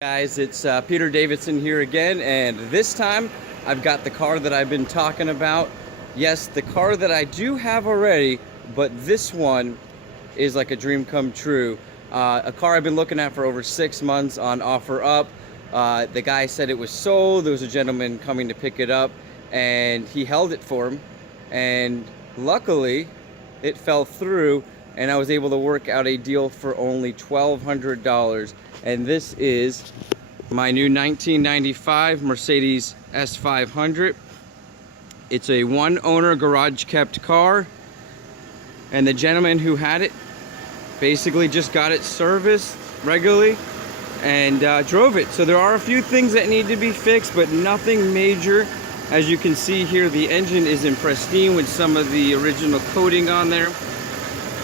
Guys, it's Peter Davidson here again, and this time I've got the car that I've been talking about. Yes, the car that I do have already, but this one is like a dream come true. A car I've been looking at for over 6 months on OfferUp. The guy said it was sold. There was a gentleman coming to pick it up, and he held it for him, and luckily it fell through, and I was able to work out a deal for only $1,200. And this is my new 1995 Mercedes S500. It's a one-owner garage-kept car, and the gentleman who had it basically just got it serviced regularly and drove it. So there are a few things that need to be fixed, but nothing major. As you can see here, the engine is in pristine with some of the original coating on there.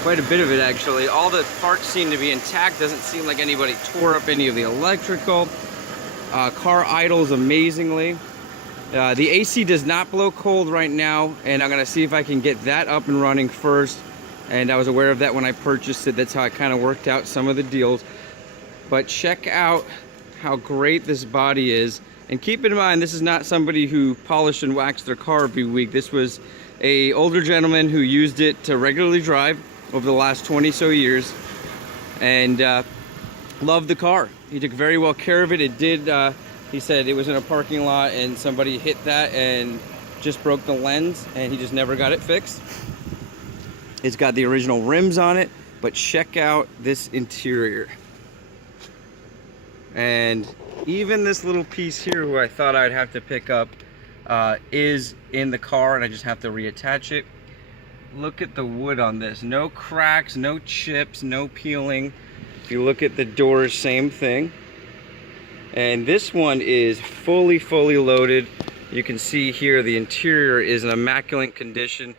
Quite a bit of it, actually. All the parts seem to be intact. Doesn't seem like anybody tore up any of the electrical. Car idles amazingly. The AC does not blow cold right now, and I'm gonna see if I can get that up and running first. And I was aware of that when I purchased it. That's how I kind of worked out some of the deals. But check out how great this body is. And keep in mind, this is not somebody who polished and waxed their car every week. This was an older gentleman who used it to regularly drive over the last 20 so years, and loved the car. He took very well care of it. It did, he said it was in a parking lot and somebody hit that and just broke the lens, and he just never got it fixed. It's got the original rims on it, but check out this interior. And even this little piece here, who I thought I'd have to pick up, is in the car, and I just have to reattach it. Look at the wood on this. No cracks, no chips, no peeling. If you look at the doors, same thing. And this one is fully loaded. You can see here the interior is in immaculate condition.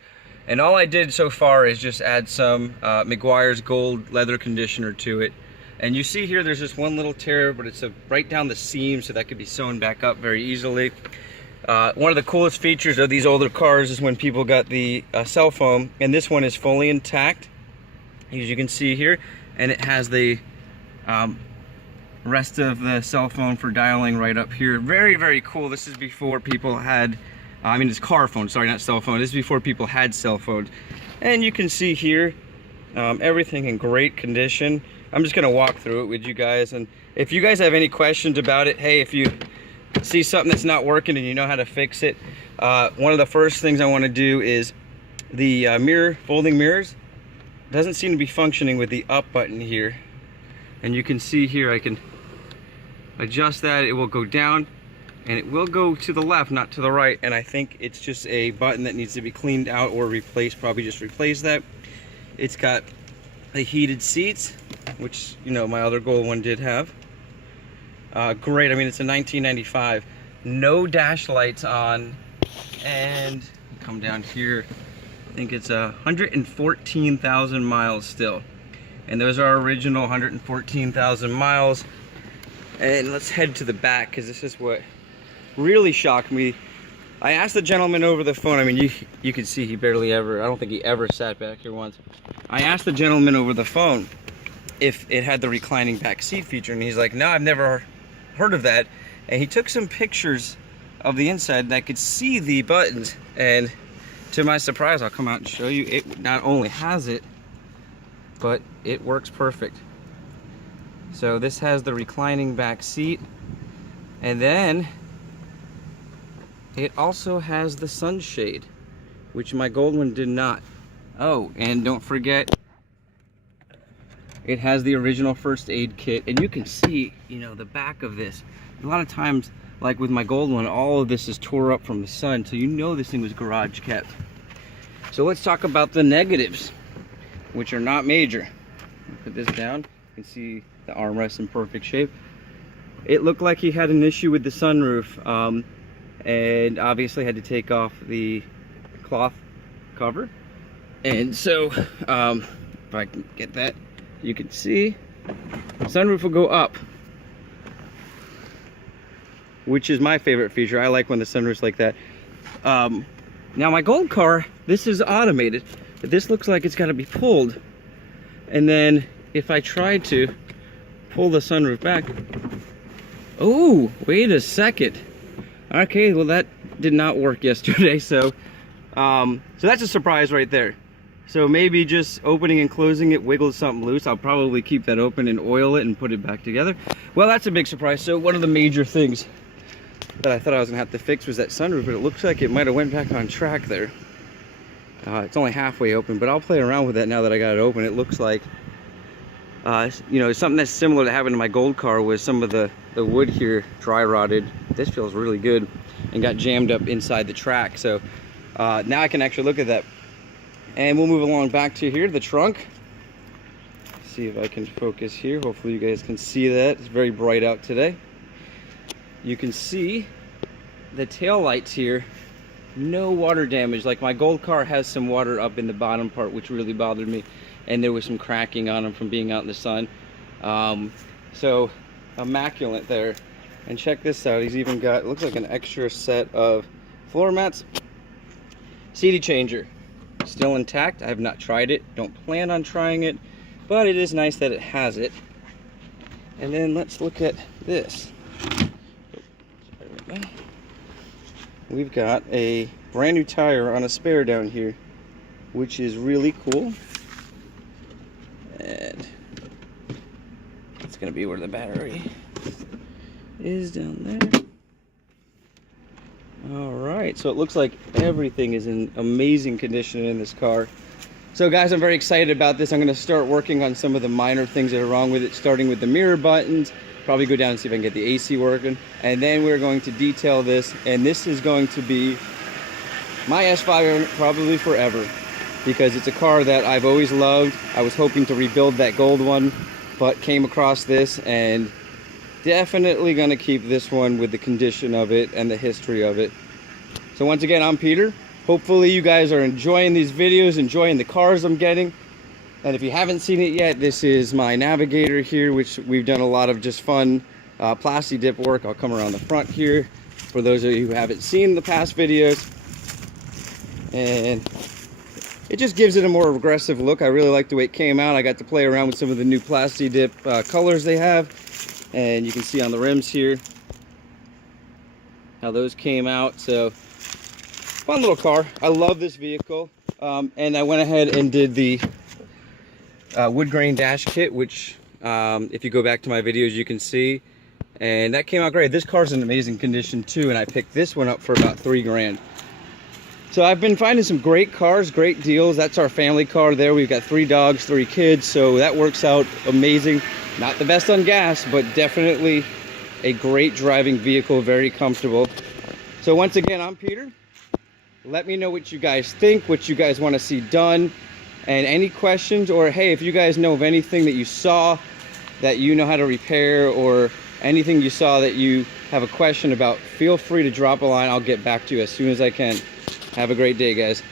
And all I did so far is just add some Meguiar's Gold leather conditioner to it. And you see here there's just one little tear, but it's right down the seam, so that could be sewn back up very easily. One of the coolest features of these older cars is when people got the cell phone, and this one is fully intact, as you can see here, and it has the rest of the cell phone for dialing right up here. Very cool. This is before people had, I mean, it's car phone, sorry, not cell phone. This is before people had cell phones. And you can see here, everything in great condition. I'm just gonna walk through it with you guys, and if you guys have any questions about it, hey, if you see something that's not working and you know how to fix it, one of the first things I want to do is the folding mirrors doesn't seem to be functioning with the up button here, and you can see here I can adjust that. It will go down and it will go to the left, not to the right, and I think it's just a button that needs to be cleaned out or replaced. Probably just replace that. It's got the heated seats, which, you know, my other gold one did have. Great. I mean, it's a 1995. No dash lights on, and come down here. I think it's 114,000 miles still, and those are original 114,000 miles. And let's head to the back, because this is what really shocked me. I asked the gentleman over the phone. I mean, you can see he barely ever, I don't think he ever sat back here once. I asked the gentleman over the phone if it had the reclining back seat feature, and he's like, no, I've never heard of that. And he took some pictures of the inside, and I could see the buttons, and to my surprise, I'll come out and show you, it not only has it, but it works perfect. So this has the reclining back seat, and then it also has the sunshade, which my gold one did not. Oh, and don't forget, it has the original first aid kit, and you can see, you know, the back of this. A lot of times, like with my gold one, all of this is tore up from the sun, so you know this thing was garage kept. So let's talk about the negatives, which are not major. Put this down. You can see the armrest in perfect shape. It looked like he had an issue with the sunroof, and obviously had to take off the cloth cover. And so, if I can get that, you can see the sunroof will go up, which is my favorite feature. I like when the sunroof's like that. Now my gold car, this is automated, but this looks like it's got to be pulled. And then if I try to pull the sunroof back, Oh, wait a second. Okay, well that did not work yesterday, so that's a surprise right there. So maybe just opening and closing it wiggled something loose. I'll probably keep that open and oil it and put it back together. Well, that's a big surprise. So one of the major things that I thought I was gonna have to fix was that sunroof, but it looks like it might have went back on track there. It's only halfway open, but I'll play around with that now that I got it open. It looks like, you know, something that's similar to happened to my gold car was some of the wood here dry rotted. This feels really good and got jammed up inside the track. So now I can actually look at that. And we'll move along back to here, the trunk. See if I can focus here. Hopefully you guys can see that. It's very bright out today. You can see the tail lights here. No water damage. Like my gold car has some water up in the bottom part, which really bothered me. And there was some cracking on them from being out in the sun. So immaculate there. And check this out. He's even got, it looks like an extra set of floor mats. CD changer. Still intact. I have not tried it, don't plan on trying it, but it is nice that it has it. And then let's look at this. We've got a brand new tire on a spare down here, which is really cool. And it's gonna be where the battery is down there. Alright, so it looks like everything is in amazing condition in this car. So guys, I'm very excited about this. I'm going to start working on some of the minor things that are wrong with it, starting with the mirror buttons. Probably go down and see if I can get the AC working. And then we're going to detail this, and this is going to be my S500 probably forever, because it's a car that I've always loved. I was hoping to rebuild that gold one, but came across this and definitely going to keep this one with the condition of it and the history of it. So once again, I'm Peter. Hopefully you guys are enjoying these videos, enjoying the cars I'm getting. And if you haven't seen it yet, this is my Navigator here, which we've done a lot of just fun plasti dip work. I'll come around the front here for those of you who haven't seen the past videos. And it just gives it a more aggressive look. I really like the way it came out. I got to play around with some of the new plasti dip colors they have. And you can see on the rims here how those came out. So fun little car. I love this vehicle. And I went ahead and did the Woodgrain Dash Kit, which if you go back to my videos you can see, and that came out great. This car's in amazing condition too, and I picked this one up for about $3 grand. So I've been finding some great cars, great deals. That's our family car there. We've got 3 dogs, 3 kids, so that works out amazing. Not the best on gas, but definitely a great driving vehicle, very comfortable. So once again, I'm Peter. Let me know what you guys think, what you guys want to see done, and any questions, or hey, if you guys know of anything that you saw that you know how to repair, or anything you saw that you have a question about, feel free to drop a line. I'll get back to you as soon as I can. Have a great day, guys.